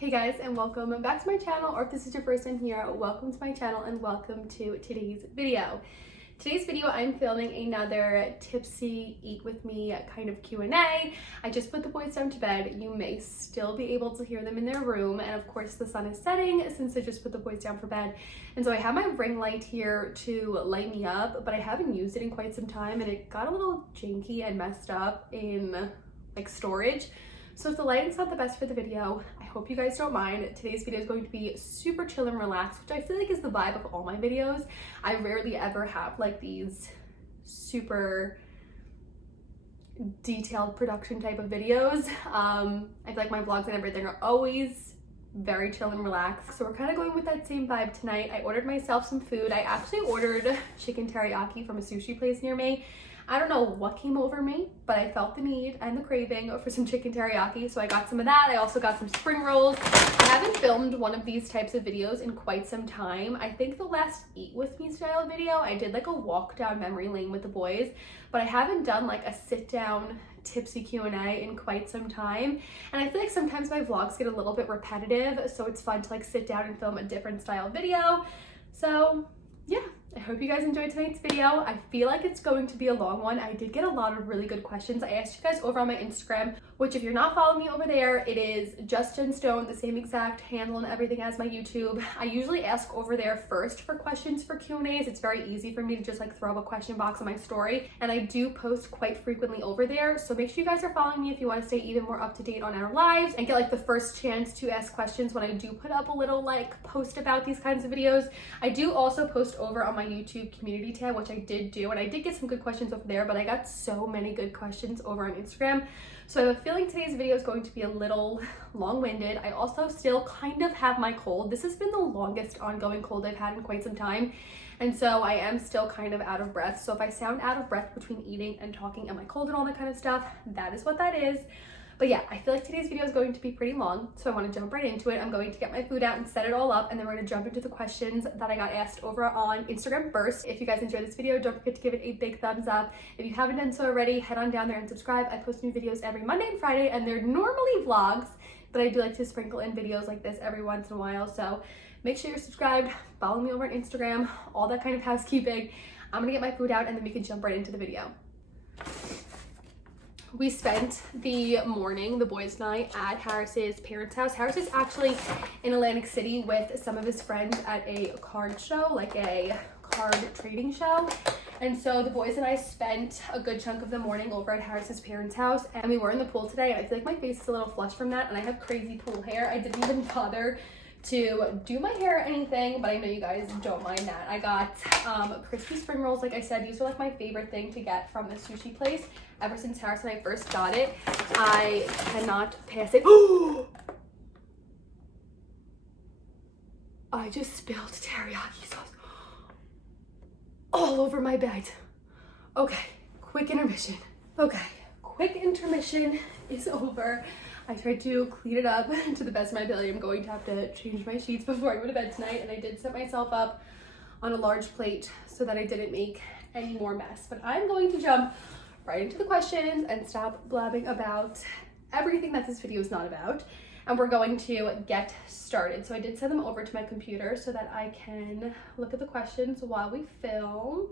Hey guys, and welcome back to my channel, or if this is your first time here, welcome to my channel and welcome to today's video. Today's video, I'm filming another tipsy eat with me kind of Q&A. I just put the boys down to bed. You may still be able to hear them in their room, and of course the sun is setting since I just put the boys down for bed. And so I have my ring light here to light me up, but I haven't used it in quite some time and it got a little janky and messed up in like storage. So if the lighting's not the best for the video, I hope you guys don't mind. Today's video is going to be super chill and relaxed, which I feel like is the vibe of all my videos. I rarely ever have like these super detailed production type of videos. I feel like my vlogs and everything are always very chill and relaxed. So we're kind of going with that same vibe tonight. I ordered myself some food. I actually ordered chicken teriyaki from a sushi place near me. I don't know what came over me, but I felt the need and the craving for some chicken teriyaki, so I got some of that. I also got some spring rolls. I haven't filmed one of these types of videos in quite some time. I think the last Eat With Me style video, I did like a walk down memory lane with the boys, but I haven't done like a sit down tipsy Q&A in quite some time. And I feel like sometimes my vlogs get a little bit repetitive, so it's fun to like sit down and film a different style video. So yeah, I hope you guys enjoyed tonight's video. I feel like it's going to be a long one. I did get a lot of really good questions. I asked you guys over on my Instagram, which if you're not following me over there, it is just Jen Stone, the same exact handle and everything as my YouTube. I usually ask over there first for questions for Q&As. It's very easy for me to just like throw up a question box on my story, and I do post quite frequently over there. So make sure you guys are following me if you want to stay even more up to date on our lives and get like the first chance to ask questions when I do put up a little like post about these kinds of videos. I do also post over on my YouTube community tab, which I did do, and I did get some good questions over there, but I got so many good questions over on Instagram. So I have a feeling today's video is going to be a little long-winded. I also still kind of have my cold. This has been the longest ongoing cold I've had in quite some time. And so I am still kind of out of breath. So if I sound out of breath between eating and talking and my cold and all that kind of stuff, that is what that is. But yeah, I feel like today's video is going to be pretty long, so I want to jump right into it. I'm going to get my food out and set it all up, and then we're going to jump into the questions that I got asked over on Instagram first. If you guys enjoyed this video, don't forget to give it a big thumbs up. If you haven't done so already, head on down there and subscribe. I post new videos every Monday and Friday, and they're normally vlogs, but I do like to sprinkle in videos like this every once in a while. So make sure you're subscribed, follow me over on Instagram, all that kind of housekeeping. I'm going to get my food out, and then we can jump right into the video. We spent the morning, the boys and I, at Harris's parents' house. Harris is actually in Atlantic City with some of his friends at a card show, like a card trading show. And so the boys and I spent a good chunk of the morning over at Harris's parents' house, and we were in the pool today, and I feel like my face is a little flushed from that, and I have crazy pool hair. I didn't even bother to do my hair or anything, but I know you guys don't mind that. I got crispy spring rolls. Like I said, these are like my favorite thing to get from the sushi place. Ever since Harris and I first got it, I cannot pass it. I just spilled teriyaki sauce all over my bed. Okay, quick intermission. Okay, quick intermission is over. I tried to clean it up to the best of my ability. I'm going to have to change my sheets before I go to bed tonight, and I did set myself up on a large plate so that I didn't make any more mess. But I'm going to jump right into the questions and stop blabbing about everything that this video is not about, and we're going to get started. So I did send them over to my computer so that I can look at the questions while we film.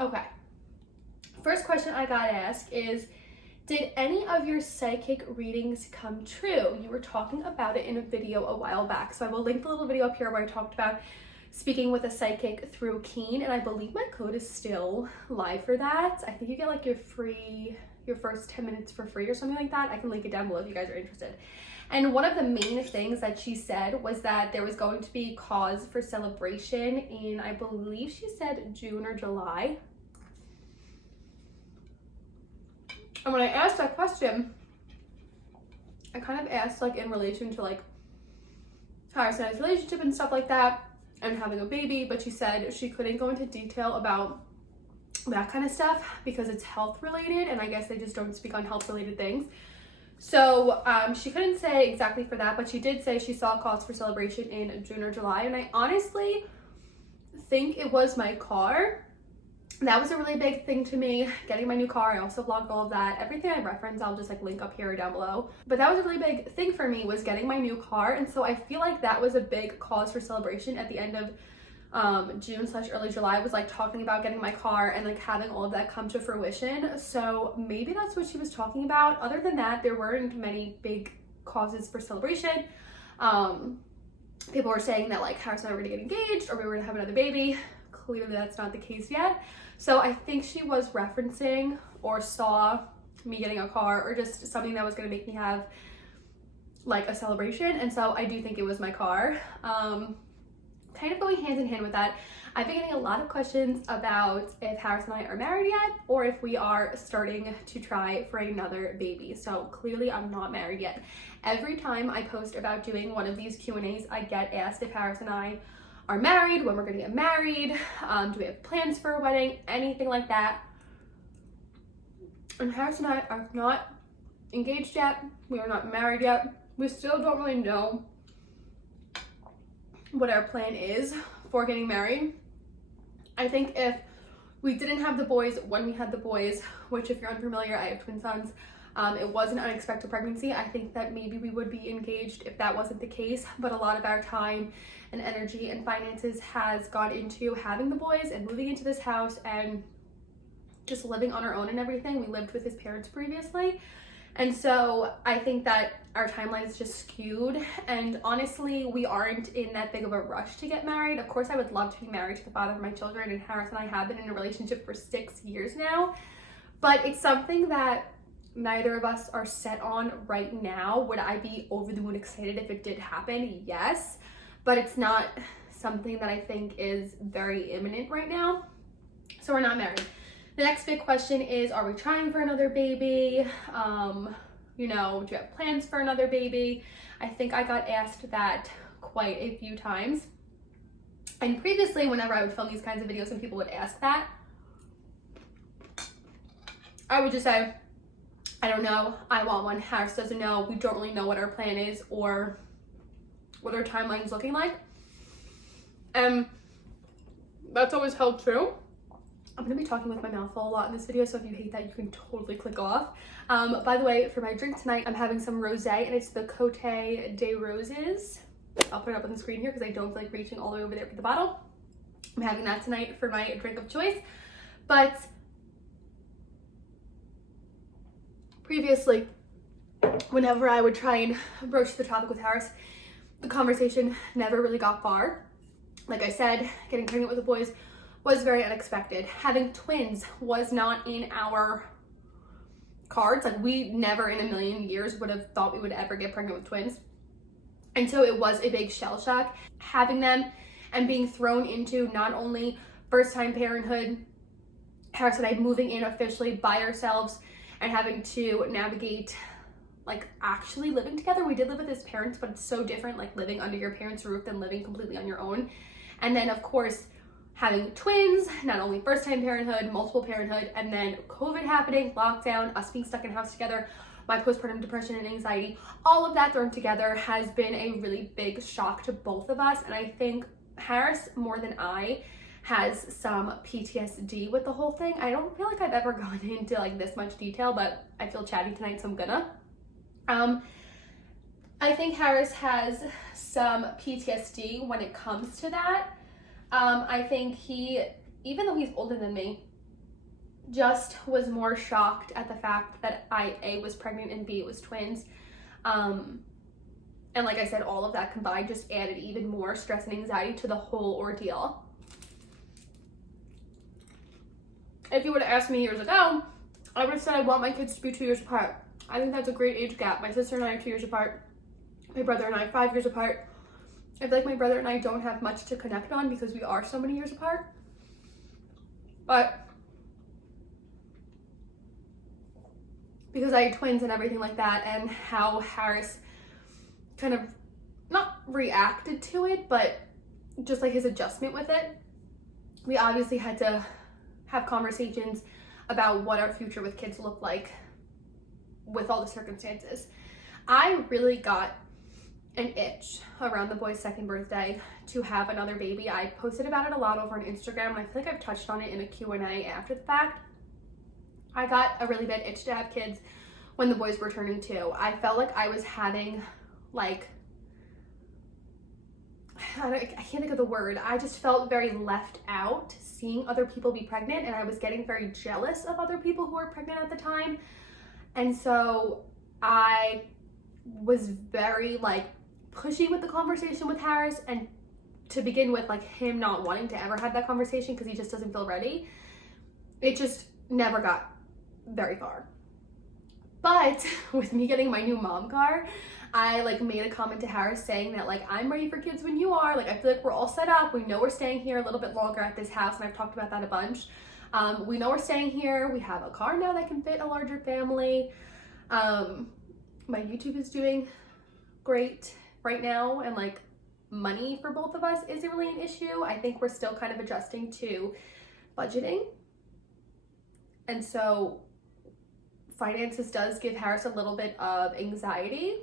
Okay, first question I got asked is, did any of your psychic readings come true? You were talking about it in a video a while back. So I will link the little video up here where I talked about speaking with a psychic through Keen, and I believe my code is still live for that. I think you get like your first 10 minutes for free or something like that. I can link it down below if you guys are interested. And one of the main things that she said was that there was going to be cause for celebration in, I believe she said June or July. And when I asked that question, I kind of asked like in relation to like Harris and I's relationship and stuff like that and having a baby, but she said she couldn't go into detail about that kind of stuff because it's health related, and I guess they just don't speak on health related things. So she couldn't say exactly for that, but she did say she saw cause for celebration in June or July, and I honestly think it was my car. that was a really big thing to me, getting my new car. I also vlogged all of that. Everything I reference, I'll just like link up here or down below. But that was a really big thing for me, was getting my new car. And so I feel like that was a big cause for celebration at the end of June/early July, was like talking about getting my car and like having all of that come to fruition. So maybe that's what she was talking about. Other than that, there weren't many big causes for celebration. People were saying that like Harris and I were gonna get engaged or we were gonna have another baby. Clearly that's not the case yet. So I think she was referencing or saw me getting a car or just something that was gonna make me have like a celebration. And so I do think it was my car. Kind of going hand in hand with that, I've been getting a lot of questions about if Harris and I are married yet or if we are starting to try for another baby. So clearly I'm not married yet. Every time I post about doing one of these Q&As, I get asked if Harris and I are married, when we're gonna get married, do we have plans for a wedding, anything like that. And Harris and I are not engaged yet. We are not married yet. We still don't really know what our plan is for getting married. I think if we didn't have the boys when we had the boys, which if you're unfamiliar, I have twin sons, it was an unexpected pregnancy. I think that maybe we would be engaged if that wasn't the case, but a lot of our time and energy and finances has gone into having the boys and moving into this house and just living on our own and everything. We lived with his parents previously. And so I think that our timeline is just skewed, and honestly, we aren't in that big of a rush to get married. Of course, I would love to be married to the father of my children, and Harris and I have been in a relationship for 6 years now, but it's something that neither of us are set on right now. Would I be over the moon excited if it did happen? Yes, but it's not something that I think is very imminent right now. So we're not married. The next big question is, are we trying for another baby? You know, do you have plans for another baby? I think I got asked that quite a few times. And previously, whenever I would film these kinds of videos and people would ask that, I would just say, I don't know, I want one. Harris doesn't know. We don't really know what our plan is or what our timeline is looking like. And that's always held true. I'm gonna be talking with my mouth full a lot in this video, so if you hate that, you can totally click off. By the way, for my drink tonight, I'm having some rosé, and it's the Cote des Roses. I'll put it up on the screen here because I don't feel like reaching all the way over there for the bottle. I'm having that tonight for my drink of choice. But previously, whenever I would try and broach the topic with Harris, the conversation never really got far. Like I said, getting pregnant with the boys was very unexpected. Having twins was not in our cards. Like, we never in a million years would have thought we would ever get pregnant with twins. And so it was a big shell shock having them and being thrown into not only first-time parenthood, Harris and I moving in officially by ourselves and having to navigate like actually living together. We did live with his parents, but it's so different like living under your parents' roof than living completely on your own. And then of course having twins, not only first-time parenthood, multiple parenthood, and then COVID happening, lockdown, us being stuck in house together, my postpartum depression and anxiety, all of that thrown together has been a really big shock to both of us. And I think Harris, more than I, has some PTSD with the whole thing. I don't feel like I've ever gone into like this much detail, but I feel chatty tonight, so I'm gonna. I think Harris has some PTSD when it comes to that. I think he, even though he's older than me, just was more shocked at the fact that I, A, was pregnant and B, it was twins. And like I said, all of that combined just added even more stress and anxiety to the whole ordeal. If you would have asked me years ago, I would have said I want my kids to be 2 years apart. I think that's a great age gap. My sister and I are 2 years apart. My brother and I 5 years apart. I feel like my brother and I don't have much to connect on because we are so many years apart. But because I had twins and everything like that, and how Harris kind of not reacted to it, but just like his adjustment with it, we obviously had to have conversations about what our future with kids looked like with all the circumstances. I really got an itch around the boy's second birthday to have another baby. I posted about it a lot over on Instagram, and I feel like I've touched on it in a Q&A after the fact. I got a really bad itch to have kids when the boys were turning 2. I felt like I was having, like, I can't think of the word. I just felt very left out seeing other people be pregnant, and I was getting very jealous of other people who were pregnant at the time. And so I was very, like, pushy with the conversation with Harris, and to begin with, like, him not wanting to ever have that conversation because he just doesn't feel ready. It just never got very far. But with me getting my new mom car, I, like, made a comment to Harris saying that, like, I'm ready for kids when you are. Like, I feel like we're all set up. We know we're staying here a little bit longer at this house, and I've talked about that a bunch. We know we're staying here. We have a car now that can fit a larger family. My YouTube is doing great right now, and, like, money for both of us isn't really an issue. I think we're still kind of adjusting to budgeting. And so finances does give Harris a little bit of anxiety,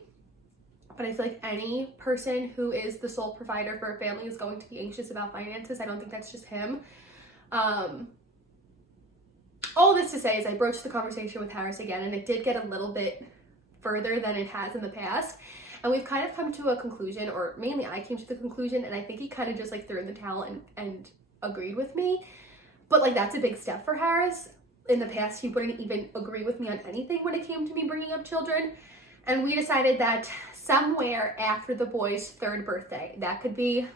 but I feel like any person who is the sole provider for a family is going to be anxious about finances. I don't think that's just him. All this to say is I broached the conversation with Harris again, and it did get a little bit further than it has in the past. And we've kind of come to a conclusion, or mainly I came to the conclusion, and I think he kind of just, like, threw in the towel and agreed with me. But, like, that's a big step for Harris. In the past, he wouldn't even agree with me on anything when it came to me bringing up children. And we decided that somewhere after the boy's 3rd birthday, that could be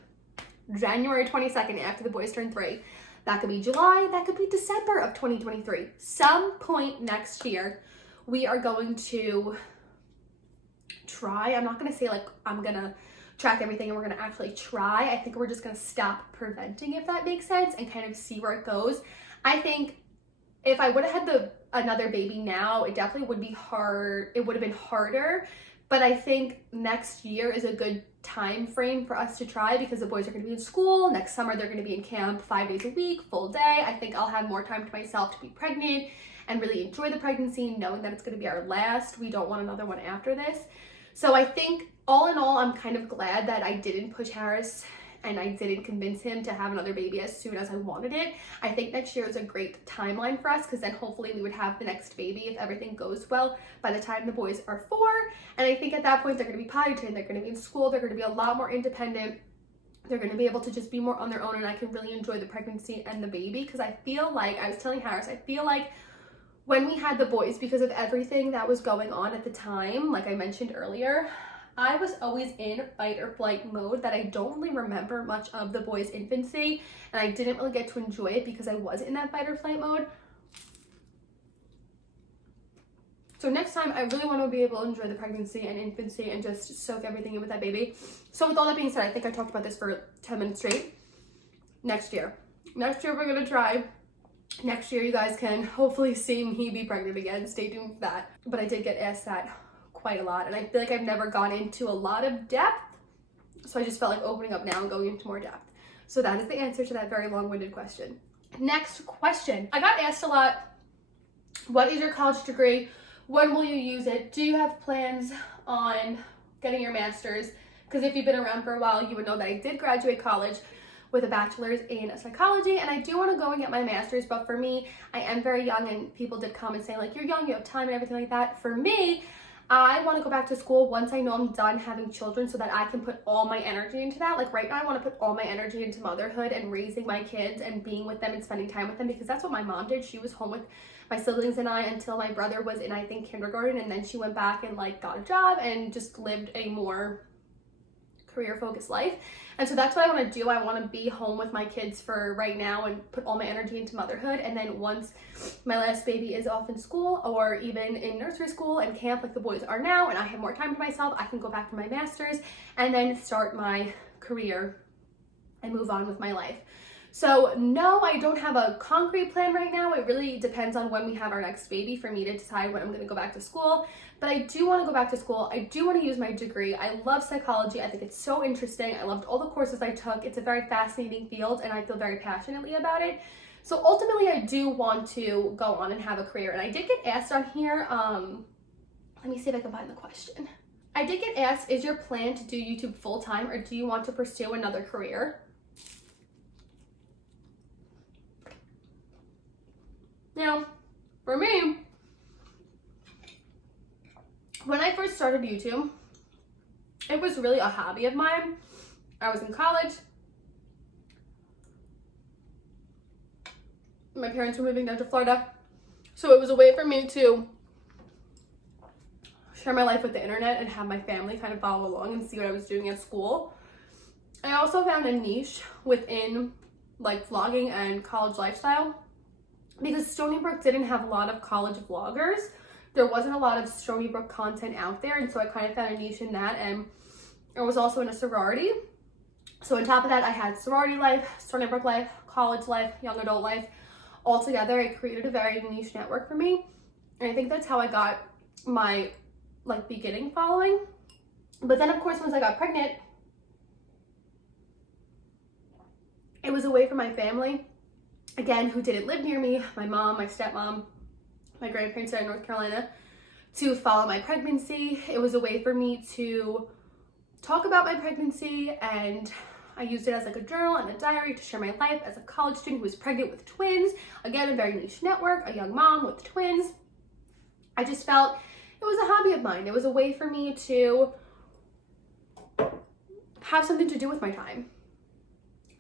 January 22nd after the boys turn 3, that could be July, that could be December of 2023. Some point next year, we are going to try. I'm not going to say, like, I'm going to track everything and we're going to actually try. I think we're just going to stop preventing, if that makes sense, and kind of see where it goes. I think if I would have had another baby now, it definitely would be hard. It would have been harder, but I think next year is a good time frame for us to try because the boys are going to be in school. Next summer, they're going to be in camp 5 days a week, full day. I think I'll have more time to myself to be pregnant and really enjoy the pregnancy, knowing that it's going to be our last. We don't want another one after this. So I think all in all, I'm kind of glad that I didn't push Harris and I didn't convince him to have another baby as soon as I wanted it. I think next year is a great timeline for us because then hopefully we would have the next baby if everything goes well by the time the boys are 4. And I think at that point they're going to be potty trained, they're going to be in school, they're going to be a lot more independent. They're going to be able to just be more on their own, and I can really enjoy the pregnancy and the baby because I feel like, I was telling Harris, I feel like when we had the boys, because of everything that was going on at the time, like I mentioned earlier, I was always in fight or flight mode that I don't really remember much of the boys' infancy, and I didn't really get to enjoy it because I was in that fight or flight mode. So next time, I really want to be able to enjoy the pregnancy and infancy and just soak everything in with that baby. So with all that being said, I think I talked about this for 10 minutes straight. Next year we're going to try. Next year, you guys can hopefully see me be pregnant again. Stay tuned for that. But I did get asked that quite a lot, and I feel like I've never gone into a lot of depth, so I just felt like opening up now and going into more depth. So that is the answer to that very long-winded question. Next question. I got asked a lot, what is your college degree? When will you use it? Do you have plans on getting your master's? Because if you've been around for a while, you would know that I did graduate college with a bachelor's in psychology, and I do want to go and get my master's, but for me, I am very young, and people did comment saying, like, you're young, you have time and everything like that. For me, I want to go back to school once I know I'm done having children so that I can put all my energy into that. Like right now, I want to put all my energy into motherhood and raising my kids and being with them and spending time with them because that's what my mom did. She was home with my siblings and I until my brother was in, I think, kindergarten, and then she went back and, like, got a job and just lived a more career-focused life. And so that's what I want to do. I want to be home with my kids for right now and put all my energy into motherhood. And then once my last baby is off in school or even in nursery school and camp like the boys are now, and I have more time to myself, I can go back to my master's and then start my career and move on with my life. So no, I don't have a concrete plan right now. It really depends on when we have our next baby for me to decide when I'm going to go back to school. But I do want to go back to school. I do want to use my degree. I love psychology. I think it's so interesting. I loved all the courses I took. It's a very fascinating field and I feel very passionately about it. So ultimately, I do want to go on and have a career. And I did get asked on here, let me see if I can find the question. I did get asked, is your plan to do YouTube full-time or do you want to pursue another career? Now, for me, when I first started YouTube, it was really a hobby of mine. I was in college. My parents were moving down to Florida. So it was a way for me to share my life with the internet and have my family kind of follow along and see what I was doing at school. I also found a niche within like vlogging and college lifestyle because Stony Brook didn't have a lot of college vloggers. There wasn't a lot of Stony Brook content out there, and so I kind of found a niche in that, and I was also in a sorority. So on top of that, I had sorority life, Stony Brook life, college life, young adult life. All together, it created a very niche network for me, and I think that's how I got my like beginning following. But then of course, once I got pregnant, it was a way for my family, again, who didn't live near me, my mom, my stepmom, my grandparents are in North Carolina, to follow my pregnancy. It was a way for me to talk about my pregnancy, and I used it as like a journal and a diary to share my life as a college student who was pregnant with twins. Again, a very niche network, a young mom with twins. I just felt it was a hobby of mine. It was a way for me to have something to do with my time.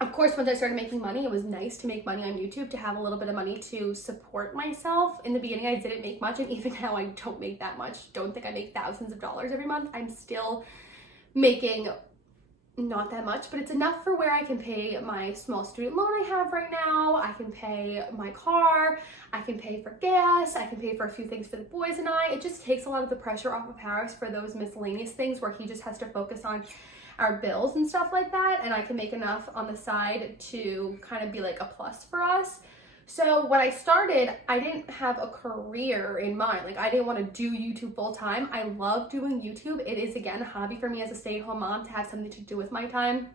Of course, once I started making money, it was nice to make money on YouTube, to have a little bit of money to support myself. In the beginning, I didn't make much, and even now I don't make that much. Don't think I make thousands of dollars every month. I'm still making not that much, but it's enough for where I can pay my small student loan I have right now. I can pay my car, I can pay for gas, I can pay for a few things for the boys and I. It just takes a lot of the pressure off of Harris for those miscellaneous things where he just has to focus on our bills and stuff like that, and I can make enough on the side to kind of be like a plus for us. So when I started, I didn't have a career in mind. Like, I didn't want to do YouTube full time. I love doing YouTube. It is, again, a hobby for me as a stay-at-home mom to have something to do with my time,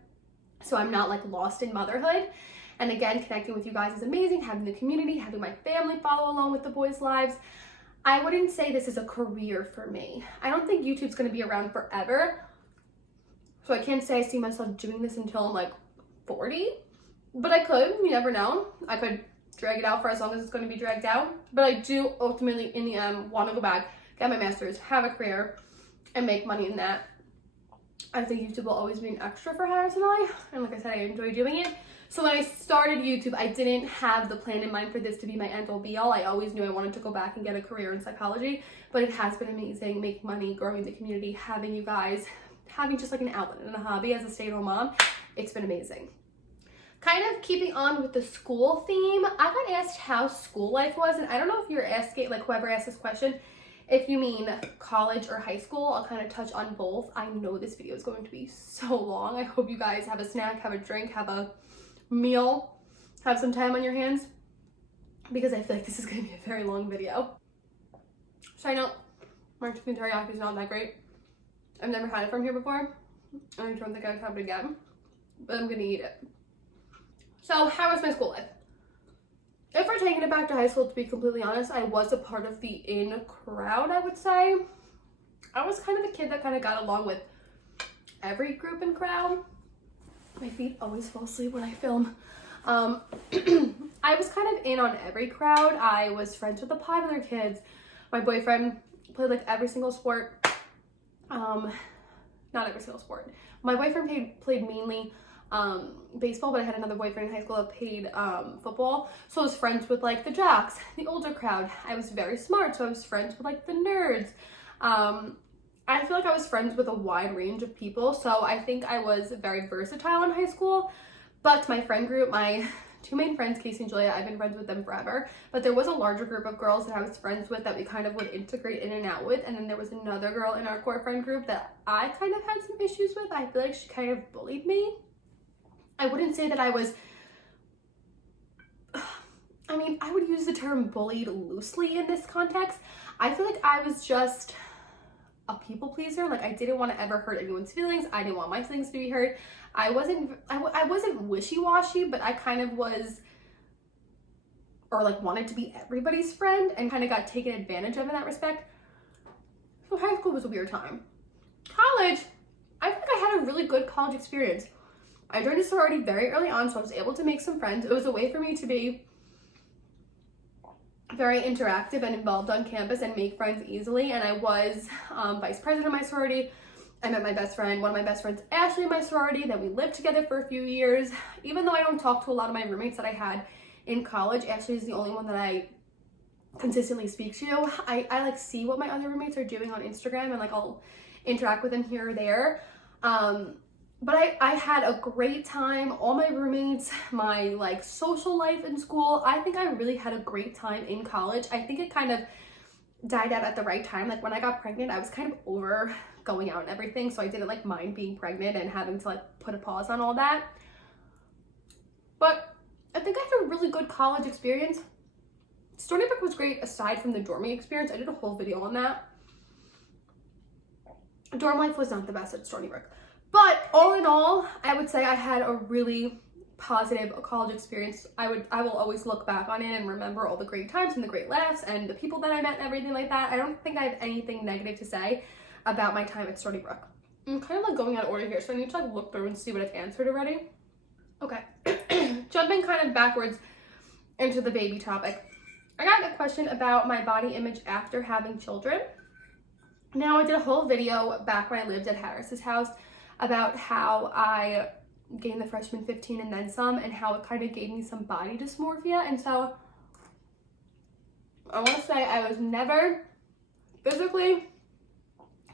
so I'm not like lost in motherhood. And again, connecting with you guys is amazing. Having the community, having my family follow along with the boys' lives. I wouldn't say this is a career for me. I don't think YouTube's going to be around forever. So I can't say I see myself doing this until I'm like 40, but I could, you never know. I could drag it out for as long as it's going to be dragged out. But I do ultimately, in the end, want to go back, get my master's, have a career, and make money in that. I think YouTube will always be an extra for Harris and I. And like I said, I enjoy doing it. So when I started YouTube, I didn't have the plan in mind for this to be my end-all be-all. I always knew I wanted to go back and get a career in psychology. But it has been amazing, making money, growing the community, having you guys, having just like an outlet and a hobby as a stay-at-home mom. It's been amazing. Kind of keeping on with the school theme, I got asked how school life was, and I don't know if you're asking, like whoever asked this question, if you mean college or high school. I'll kind of touch on both. I know this video is going to be so long. I hope you guys have a snack, have a drink, have a meal, have some time on your hands, because I feel like this is going to be a very long video. Side note, my chicken teriyaki is not that great. I've never had it from here before. I don't think I'd have it again, but I'm gonna eat it. So how was my school life? If we're taking it back to high school, to be completely honest, I was a part of the in crowd, I would say. I was kind of the kid that kind of got along with every group and crowd. My feet always fall asleep when I film. I was kind of in on every crowd. I was friends with the popular kids. My boyfriend played like every single sport. Not every single sport. My boyfriend played mainly baseball, but I had another boyfriend in high school that played football. So I was friends with like the jocks, the older crowd. I was very smart, so I was friends with like the nerds. I feel like I was friends with a wide range of people, so I think I was very versatile in high school. But my friend group, my two main friends, Casey and Julia, I've been friends with them forever, but there was a larger group of girls that I was friends with that we kind of would integrate in and out with, and then there was another girl in our core friend group that I kind of had some issues with. I feel like she kind of bullied me. I wouldn't say that I was, I mean, I would use the term bullied loosely in this context. I feel like I was just a people pleaser. Like, I didn't want to ever hurt anyone's feelings. I didn't want my feelings to be hurt. I wasn't wishy-washy, but I kind of was, or like wanted to be everybody's friend and kind of got taken advantage of in that respect. So high school was a weird time. college, I think I had a really good college experience. I joined a sorority very early on, so I was able to make some friends. It was a way for me to be very interactive and involved on campus and make friends easily. And I was vice president of my sorority. I met my best friend, one of my best friends, Ashley, in my sorority. Then we lived together for a few years. Even though I don't talk to a lot of my roommates that I had in college, Ashley is the only one that I consistently speak to. I like see what my other roommates are doing on Instagram, and like I'll interact with them here or there. But I had a great time. All my roommates, my like social life in school, I think I really had a great time in college. I think it kind of died out at the right time. Like when I got pregnant, I was kind of over going out and everything, so I didn't like mind being pregnant and having to like put a pause on all that. But I think I had a really good college experience. Stony Brook was great aside from the dorming experience. I did a whole video on that. Dorm life was not the best at Stony Brook. But all in all, I would say I had a really positive college experience. I will always look back on it and remember all the great times and the great laughs and the people that I met and everything like that. I don't think I have anything negative to say about my time at Stony Brook. I'm kind of like going out of order here, so I need to like look through and see what I've answered already. Okay, jumping kind of backwards into the baby topic. I got a question about my body image after having children. Now, I did a whole video back when I lived at Harris's house about how I gained the freshman 15 and then some, and how it kind of gave me some body dysmorphia. And so I want to say I was never physically,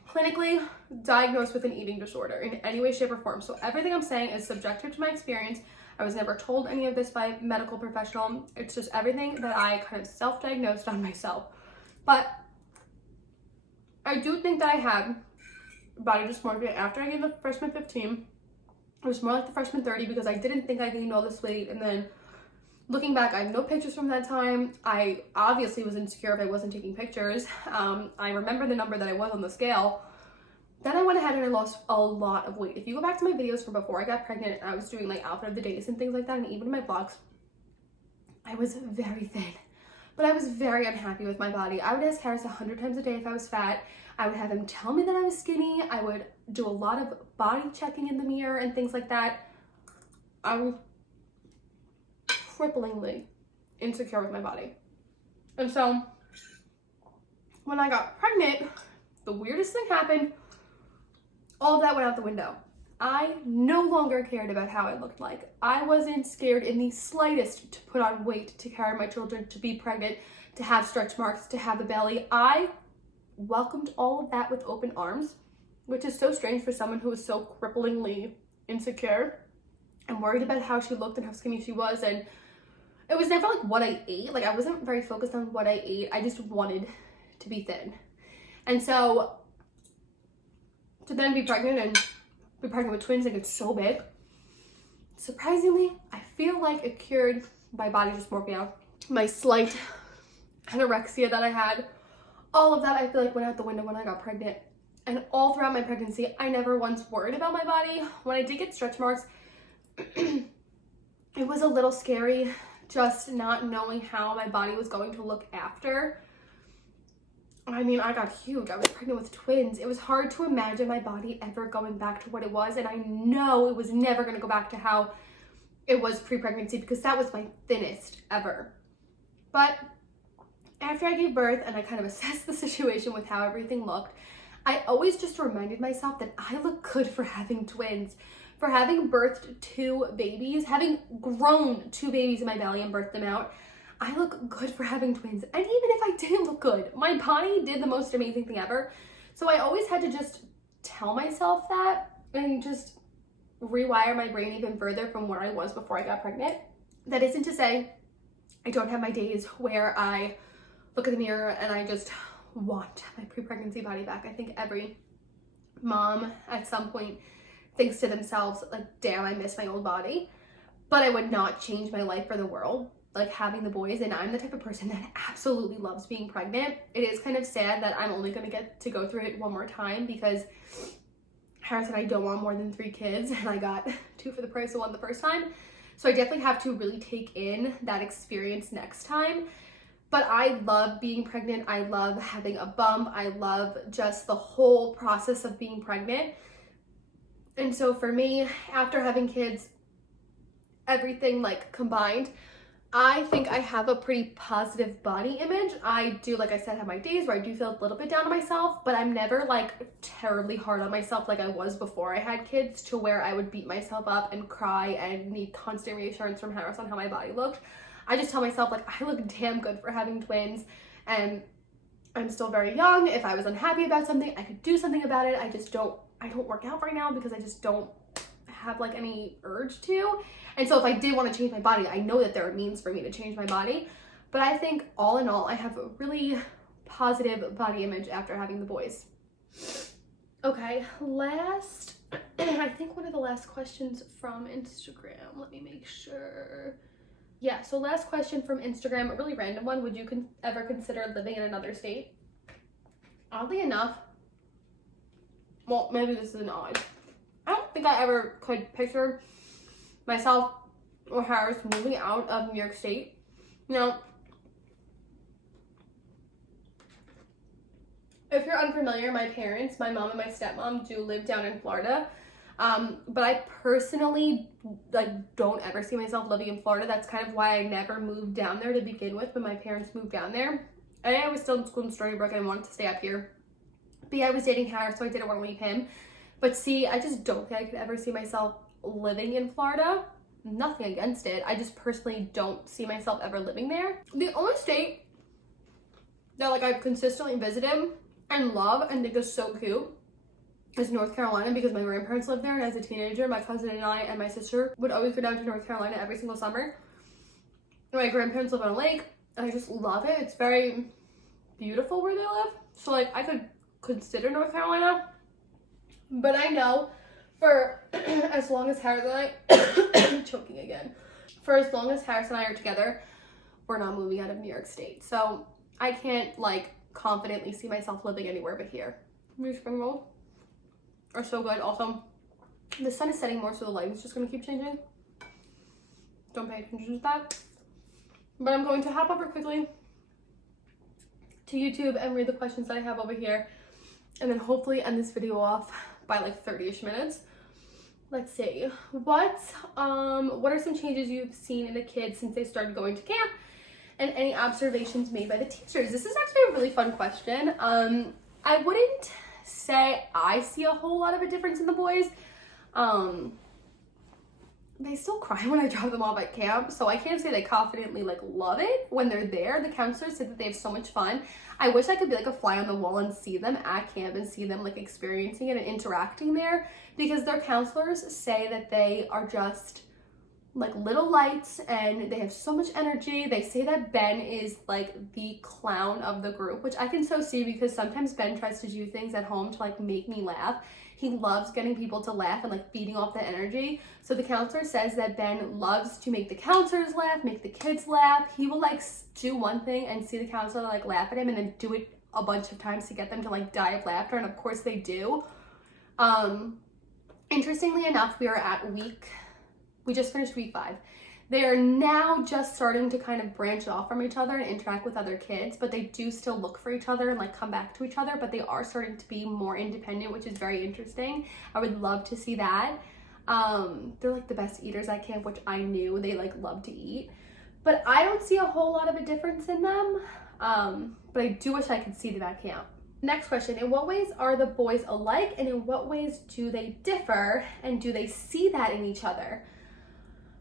clinically diagnosed with an eating disorder in any way, shape, or form. So everything I'm saying is subjective to my experience. I was never told any of this by a medical professional. It's just everything that I kind of self-diagnosed on myself. But I do think that I had body dysmorphia after I gained the freshman 15. It was more like the freshman 30 because I didn't think I gained all this weight. And then looking back, I have no pictures from that time. I obviously was insecure if I wasn't taking pictures. I remember the number that I was on the scale. Then I went ahead and I lost a lot of weight. If you go back to my videos from before I got pregnant, I was doing like outfit of the days and things like that, and even in my vlogs, I was very thin. But I was very unhappy with my body. I would ask Harris 100 times a day if I was fat. I would have him tell me that I was skinny. I would do a lot of body checking in the mirror and things like that. I was cripplingly insecure with my body. And so when I got pregnant, the weirdest thing happened. All of that went out the window. I no longer cared about how I looked like. I wasn't scared in the slightest to put on weight, to carry my children, to be pregnant, to have stretch marks, to have a belly. I welcomed all of that with open arms, which is so strange for someone who was so cripplingly insecure and worried about how she looked and how skinny she was. And it was never like what I ate. Like I wasn't very focused on what I ate. I just wanted to be thin. And so to then be pregnant and be pregnant with twins and get so big, surprisingly, I feel like it cured my body dysmorphia, my slight anorexia that I had. All of that I feel like went out the window when I got pregnant. And all throughout my pregnancy, I never once worried about my body. When I did get stretch marks, it was a little scary just not knowing how my body was going to look after. I mean, I got huge. I was pregnant with twins. It was hard to imagine my body ever going back to what it was. And I know it was never going to go back to how it was pre-pregnancy because that was my thinnest ever. But after I gave birth and I kind of assessed the situation with how everything looked, I always just reminded myself that I look good for having twins, for having birthed 2 babies, having grown 2 babies in my belly and birthed them out. I look good for having twins. And even if I didn't look good, my body did the most amazing thing ever. So I always had to just tell myself that and just rewire my brain even further from where I was before I got pregnant. That isn't to say I don't have my days where I look in the mirror and I just want my pre-pregnancy body back. I think every mom at some point thinks to themselves, like, damn, I miss my old body. But I would not change my life for the world, like having the boys. And I'm the type of person that absolutely loves being pregnant. It is kind of sad that I'm only going to get to go through it one more time because Harris and I don't want more than 3 kids, and I got 2 for the price of 1 the first time. So I definitely have to really take in that experience next time. But I love being pregnant. I love having a bump. I love just the whole process of being pregnant. And so for me, after having kids, everything like combined, I think I have a pretty positive body image. I do, like I said, have my days where I do feel a little bit down on myself, but I'm never like terribly hard on myself like I was before I had kids, to where I would beat myself up and cry and need constant reassurance from Harris on how my body looked. I just tell myself, like, I look damn good for having twins, and I'm still very young. If I was unhappy about something, I could do something about it. I don't work out right now because I just don't have like any urge to. And so if I did want to change my body, I know that there are means for me to change my body. But I think all in all, I have a really positive body image after having the boys. Okay, I think one of the last questions from Instagram, let me make sure. Yeah, so last question from Instagram, a really random one. Would you ever consider living in another state? Oddly enough, well, maybe this is an odd. I don't think I ever could picture myself or Harris moving out of New York State. You know, if you're unfamiliar, my parents, my mom and my stepmom, do live down in Florida. But I personally don't ever see myself living in Florida. That's kind of why I never moved down there to begin with when my parents moved down there. I was still in school in Storybrooke and I wanted to stay up here. But yeah, I was dating Harris, so I didn't want to leave him. But see, I just don't think I could ever see myself living in Florida. Nothing against it. I just personally don't see myself ever living there. The only state that I've consistently visited and love and think is so cute is North Carolina, because my grandparents lived there, and as a teenager, my cousin and I and my sister would always go down to North Carolina every single summer. And my grandparents live on a lake, and I just love it. It's very beautiful where they live. So I could consider North Carolina, but I know for as long as Harris and I I'm choking again. For as long as Harris and I are together, we're not moving out of New York State. So I can't confidently see myself living anywhere but here. These spring rolls are so good. Also, the sun is setting more, so the lighting's just gonna keep changing. Don't pay attention to that. But I'm going to hop over quickly to YouTube and read the questions that I have over here, and then hopefully end this video off by 30-ish minutes. Let's see. What are some changes you've seen in the kids since they started going to camp, and any observations made by the teachers? This is actually a really fun question. I wouldn't say I see a whole lot of a difference in the boys. They still cry when I drop them off at camp, so I can't say they confidently love it when they're there. The counselors said that they have so much fun. I wish I could be a fly on the wall and see them at camp and see them experiencing it and interacting there, because their counselors say that they are just little lights and they have so much energy. They say that Ben is the clown of the group, which I can so see, because sometimes Ben tries to do things at home to make me laugh. He loves getting people to laugh and feeding off the energy. So the counselor says that Ben loves to make the counselors laugh, make the kids laugh. He will do one thing and see the counselor laugh at him, and then do it a bunch of times to get them to die of laughter, and of course they do. Interestingly enough, we just finished week 5. They are now just starting to kind of branch off from each other and interact with other kids, but they do still look for each other and come back to each other, but they are starting to be more independent, which is very interesting. I would love to see that. They're the best eaters at camp, which I knew they love to eat, but I don't see a whole lot of a difference in them. But I do wish I could see them at camp. Next question, in what ways are the boys alike, and in what ways do they differ, and do they see that in each other?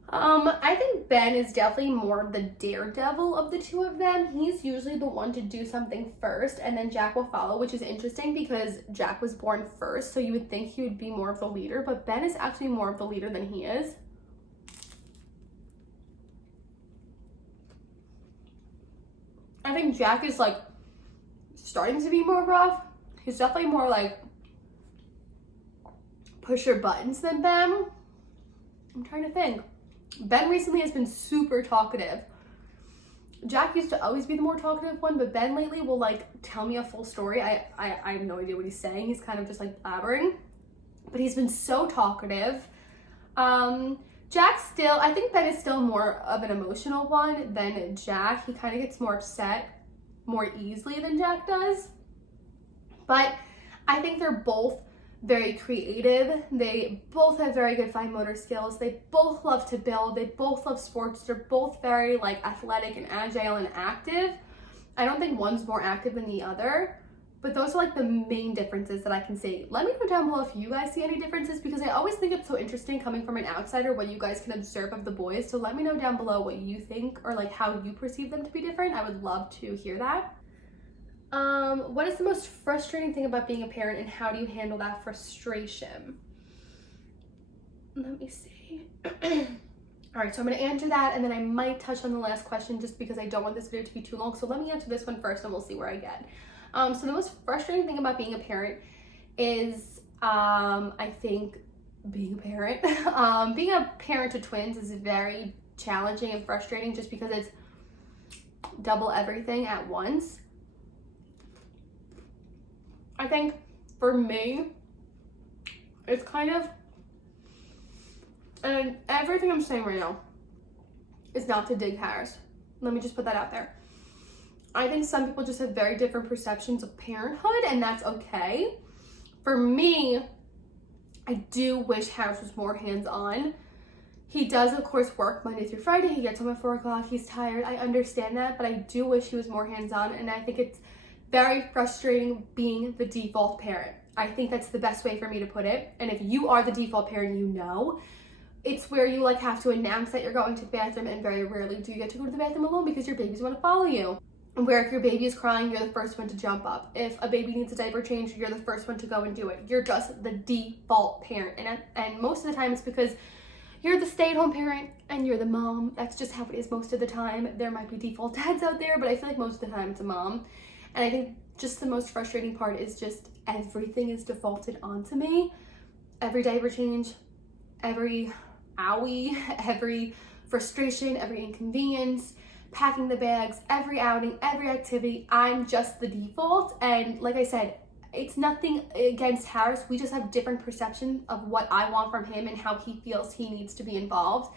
I think Ben is definitely more the daredevil of the two of them. He's usually the one to do something first, and then Jack will follow, which is interesting because Jack was born first, so you would think he would be more of the leader, but Ben is actually more of the leader than he is. I think Jack is starting to be more rough. He's definitely more push your buttons than Ben. I'm trying to think. Ben recently has been super talkative. Jack used to always be the more talkative one, but Ben lately will tell me a full story. I have no idea what he's saying. He's kind of just blabbering, but he's been so talkative. I think Ben is still more of an emotional one than Jack. He kind of gets more upset more easily than Jack does. But I think they're both very creative. They both have very good fine motor skills. They both love to build. They both love sports. They're both very like athletic and agile and active. I don't think one's more active than the other, but those are like the main differences that I can see. Let me know down below if you guys see any differences, because I always think it's so interesting coming from an outsider what you guys can observe of the boys. So let me know down below what you think or like how you perceive them to be different. I would love to hear that. What is the most frustrating thing about being a parent, and how do you handle that frustration? Let me see. All right, so I'm gonna answer that, and then I might touch on the last question just because I don't want this video to be too long. So let me answer this one first and we'll see where I get. So the most frustrating thing about being a parent is, I think, being a parent. Being a parent to twins is very challenging and frustrating just because it's double everything at once. I think for me, it's kind of, and everything I'm saying right now is not to dig Harris. Let me just put that out there. I think some people just have very different perceptions of parenthood, and that's okay. For me, I do wish Harris was more hands-on. He does, of course, work Monday through Friday. He gets home at 4 o'clock. He's tired. I understand that, but I do wish he was more hands-on, and I think it's very frustrating being the default parent. I think that's the best way for me to put it. And if you are the default parent, you know, it's where you like have to announce that you're going to the bathroom, and very rarely do you get to go to the bathroom alone because your babies want to follow you. Where if your baby is crying, you're the first one to jump up. If a baby needs a diaper change, you're the first one to go and do it. You're just the default parent. And most of the time it's because you're the stay-at-home parent and you're the mom. That's just how it is most of the time. There might be default dads out there, but I feel like most of the time it's a mom. And I think just the most frustrating part is just everything is defaulted onto me. Every diaper change, every owie, every frustration, every inconvenience, packing the bags, every outing, every activity, I'm just the default. And like I said, it's nothing against Harris. We just have different perceptions of what I want from him and how he feels he needs to be involved.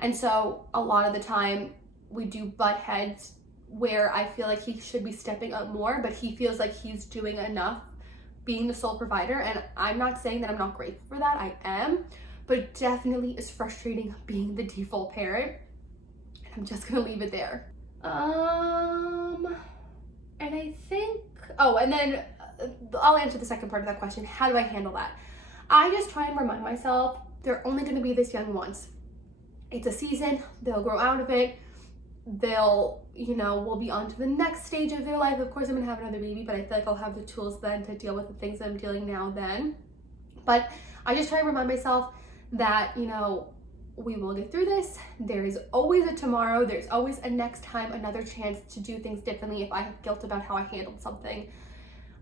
And so a lot of the time we do butt heads where I feel like he should be stepping up more, but he feels like he's doing enough being the sole provider. And I'm not saying that I'm not grateful for that. I am, but it definitely is frustrating being the default parent. I'm just gonna leave it there. And I think, and then I'll answer the second part of that question. How do I handle that? I just try and remind myself they're only gonna be this young once. It's a season, they'll grow out of it. They'll, we'll be on to the next stage of their life. Of course, I'm gonna have another baby, but I feel like I'll have the tools then to deal with the things that I'm dealing now then. But I just try and remind myself that, we will get through this. There is always a tomorrow. There's always a next time, another chance to do things differently if I have guilt about how I handled something.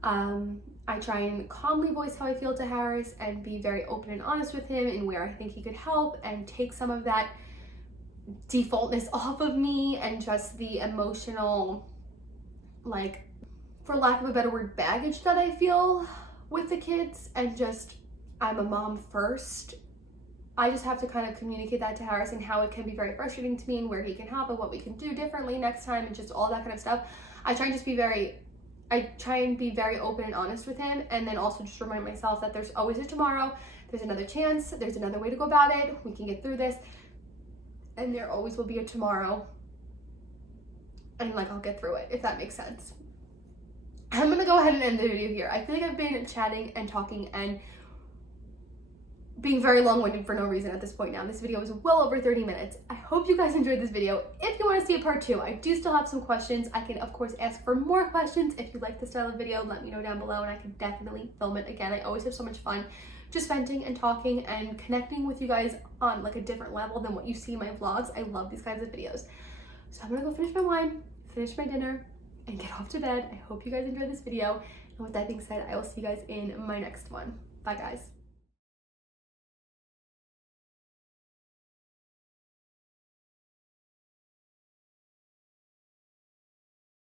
I try and calmly voice how I feel to Harris and be very open and honest with him and where I think he could help, and take some of that defaultness off of me and just the emotional, like, for lack of a better word, baggage that I feel with the kids, and just, I'm a mom first. I just have to kind of communicate that to Harris and how it can be very frustrating to me and where he can help and what we can do differently next time and just all that kind of stuff. I try and be very open and honest with him, and then also just remind myself that there's always a tomorrow, there's another chance, there's another way to go about it, we can get through this, and there always will be a tomorrow, and I'll get through it, if that makes sense. I'm gonna go ahead and end the video here. I feel like I've been chatting and talking and being very long-winded for no reason at this point now. This video is well over 30 minutes. I hope you guys enjoyed this video. If you want to see a part 2, I do still have some questions. I can, of course, ask for more questions. If you like this style of video, let me know down below and I can definitely film it again. I always have so much fun just venting and talking and connecting with you guys on a different level than what you see in my vlogs. I love these kinds of videos. So I'm gonna go finish my wine, finish my dinner, and get off to bed. I hope you guys enjoyed this video. And with that being said, I will see you guys in my next one. Bye, guys.